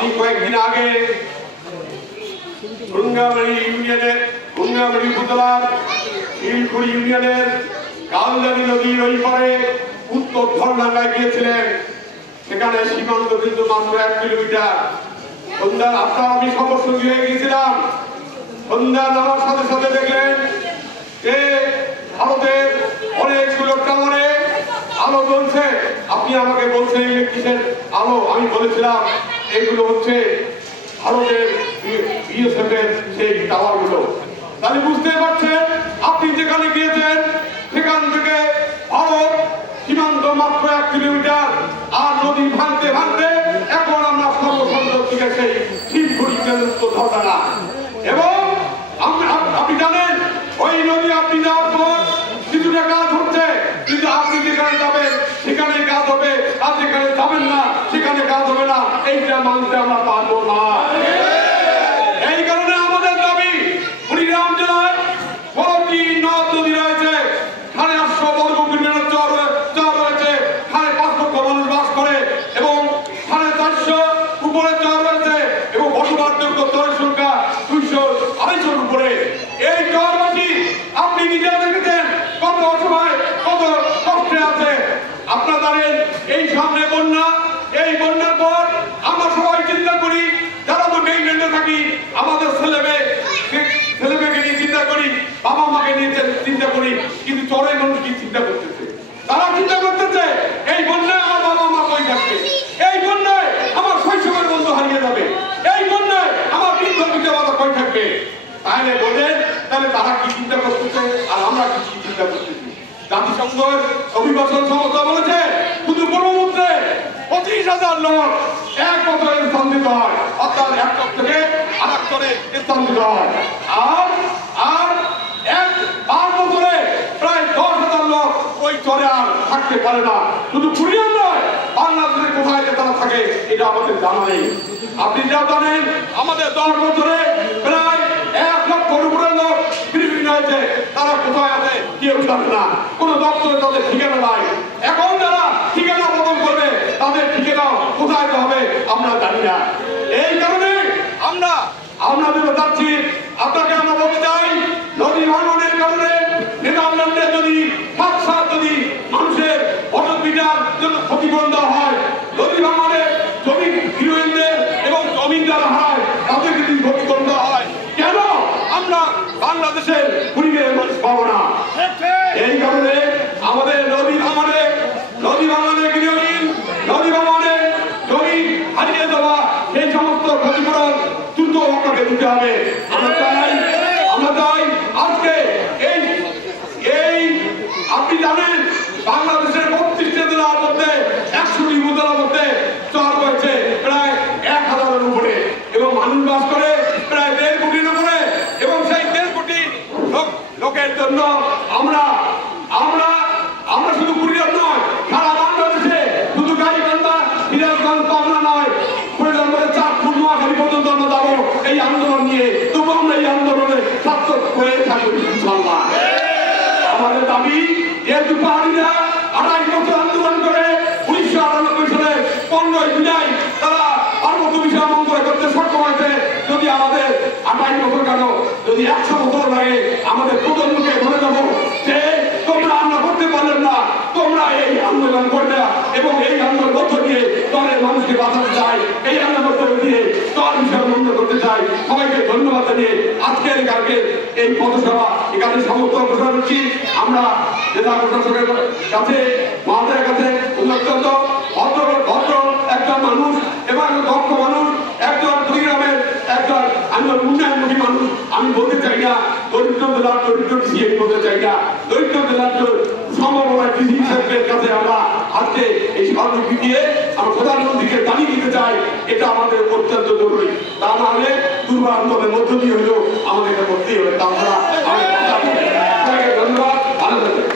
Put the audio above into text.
আপনি কয়েকদিন আগে গঙ্গাবাড়ি ইউনিয়নের গঙ্গাবাড়ি উপজেলার শিলকুড়ি ইউনিয়নের কালজানি নদীর ওই পারে উত্তর ধরলাঙ্গায় গিয়েছিলেন। সেখানে সীমান্ত কিন্তু মাত্র 1 কিলোমিটার। সন্ধ্যা আপনার আমি খবর সঙ্গী হয়ে গিয়েছিলাম। সন্ধ্যা নামার সাথে সাথে দেখলেন যে ভারতের অনেকগুলো টাওয়ারে আলো জ্বলছে। আপনি আমাকে বলছেন কিসের আলো? আমি বলেছিলাম এগুলো হচ্ছে ভারতের বিএসএফ এর সেই টাওয়ার গুলো। তাহলে বুঝতে পারছেন আপনি যেখানে গিয়েছেন সেখান থেকে ভারত সীমান্ত মাত্র 1 কিলোমিটার। আর নদী ভাঙতে ভাঙতে এখন আমরা সর্বসুন্দর দিকে সেই শিলকুড়ি কেন্দ্র ধরবে না। এবং আপনি জানেন ওই নদী আপনি যাওয়ার পর কিছুটা কাজ হচ্ছে, কিন্তু আপনি যেখানে যাবেন সেখানে কাজ হবে, আর যেখানে যাবেন না সেখানে কাজ হবে না। এইটা মানতে আমরা পারবো না। এই কারণে আমাদের দাবি, কুড়িগ্রাম জেলায় 12টি নদ নদী রয়েছে, 850 বর্গ কিলোমিটার চর রয়েছে, 5.5 লক্ষ মানুষ বাস করে এবং 450 উপরে চর রয়েছে এবং বসবাসযোগ্য চরের সংখ্যা 200-250 উপরে। এই চরবাসী আপনি নিজেরা দেখেছেন কত অসহায়, কত কষ্টে আছে। আপনারা জানেন এই সামনে বন্যা, এই বন্যার পর আমরা সবাই চিন্তা করি, যারা আমরা মেইনল্যান্ডে থাকি আমাদের ছেলে মেয়েকে নিয়ে চিন্তা করি, বাবা মাকে নিয়ে চিন্তা করি, কিন্তু চরের মানুষ কি চিন্তা করতেছে? তারা চিন্তা করতেছে এই বন্যায় আমার বাবা মা কই থাকবে, এই বন্যায় আমার শৈশবের বন্ধু হারিয়ে যাবে, এই বন্যায় আমার বৃদ্ধ পিতামাতা কই থাকবে। তাহলে বলেন তাহলে তারা কি চিন্তা করতেছে আর আমরা কি চিন্তা করতেছি? জাতিসংঘের অভিবাসন সংস্থা বলেছে শুধু ব্রহ্মপুত্রে 25,000 লোক 1 বছরে স্থান দিতে হয়, অর্থাৎ 1 চর থেকে আরেক চরে স্থান দিতে হয়। আর 5 বছরে প্রায় 10,000 লোক ওই চরে আর থাকতে পারে না। শুধু কুড়িগ্রাম নয়, বাংলাদেশের কোথায় যে তারা থাকে এটা আমাদের জানা নেই। আপনি যা জানেন আমাদের 10 বছরে প্রায় 1 লক্ষের উপরে লোক বিভিন্ন হয়েছে, তারা কোথায় আছে কেউ জানে না, কোনো দপ্তরে তাদের ঠিকানা নাই। এখন যারা ঠিকানা বদল করবে তাদের ঠিকানা কোথায় হবে আমরা জানি না। এই কারণে আমরা যেটা চাচ্ছি, আপনাকে আমরা বলতে চাই নদী ভাঙনের কারণে নেদারল্যান্ডে যদি যদি মানুষের অটোপিটার জন্য ক্ষতিপূরণ দেওয়া হয়, নদী ভাঙনের জমি হিরোইনদের এবং জমিদার হয় তাদের যদি ক্ষতিপূরণ দেওয়া হয়, কেন আমরা বাংলাদেশের কুড়িগ্রামের মানুষ পাবো না? এই কারণে আমাদের নদী ভাঙনে গৃহহীন, নদী ভাঙনে জমি হারিয়ে দেওয়া এই সমস্ত ক্ষতিপূরণ দ্রুত আপনাকে দিতে হবে। আমরা চাই আজকে এই আপনি জানেন বাংলাদেশের 32টি জেলার মধ্যে 100টি উপজেলার মধ্যে চর রয়েছে প্রায় 1000-এর উপরে এবং মানুষ বাস করে প্রায় 1.5 কোটির উপরে। এবং সেই 1.5 কোটি লোকের জন্য আমরা শুধু কুড়িগ্রাম নয়, সারা বাংলাদেশে শুধু গাইবান্ধা, সিরাজগঞ্জ, পাবনা নয়, কুড়িগ্রামের চাঁদপুর, নোয়াখালী পর্যন্ত আমরা যাবো এই আন্দোলন নিয়ে। তবু আমরা এই আন্দোলনে সার্থক হয়ে থাকবো ইনশাআল্লাহ। আমাদের দাবি, যেহেতু পাহাড়িরা 28 বছর আন্দোলন করে 1998 সালে 15 জুলাই তারা পার্বত্য বিষয় মন্ত্রণালয় করতে সক্ষম হয়েছে। যদি আমাদের 28 বছর কেন, যদি 100 বছর লাগে আমাদের প্রজন্মকে বলে দেবো যে তোমরা আমরা করতে পারলেন না, তোমরা এই আন্দোলন করবে এবং এই আন্দোলন মধ্য দিয়ে দলের মানুষকে বাঁচাতে চাই, এই আন্দোলন মধ্য দিয়ে দল বিষয় বন্ধ করতে চাই। সবাইকে ধন্যবাদ জানিয়ে আজকের এই পথসভা এখানে সমস্ত ঘোষণা করছি। আমরা জেলা প্রশাসকের কাছে, মহাদের কাছে অত্যন্ত ভদ্র একজন মানুষ এবং দক্ষ মানুষ, একজন কুড়িগ্রামের একজন উন্নয়নমুখী মানুষ। আমি বলতে চাই না দরিদ্র জেলার দরিদ্র ডিসি, বলতে চাই না দরিদ্র জেলার সমবায় ডিসি সাহেবের কাছে আমরা আজকে এই স্বীকৃতি দিয়ে আমরা প্রধানমন্ত্রীকে জানিয়ে দিতে চাই এটা আমাদের অত্যন্ত জরুরি। তা না হলে দুর্বার আন্দোলনের মধ্য দিয়ে হলেও আমাদের এটা করতেই হবে। তা আমরা ধন্যবাদ, ভালো থাকবেন।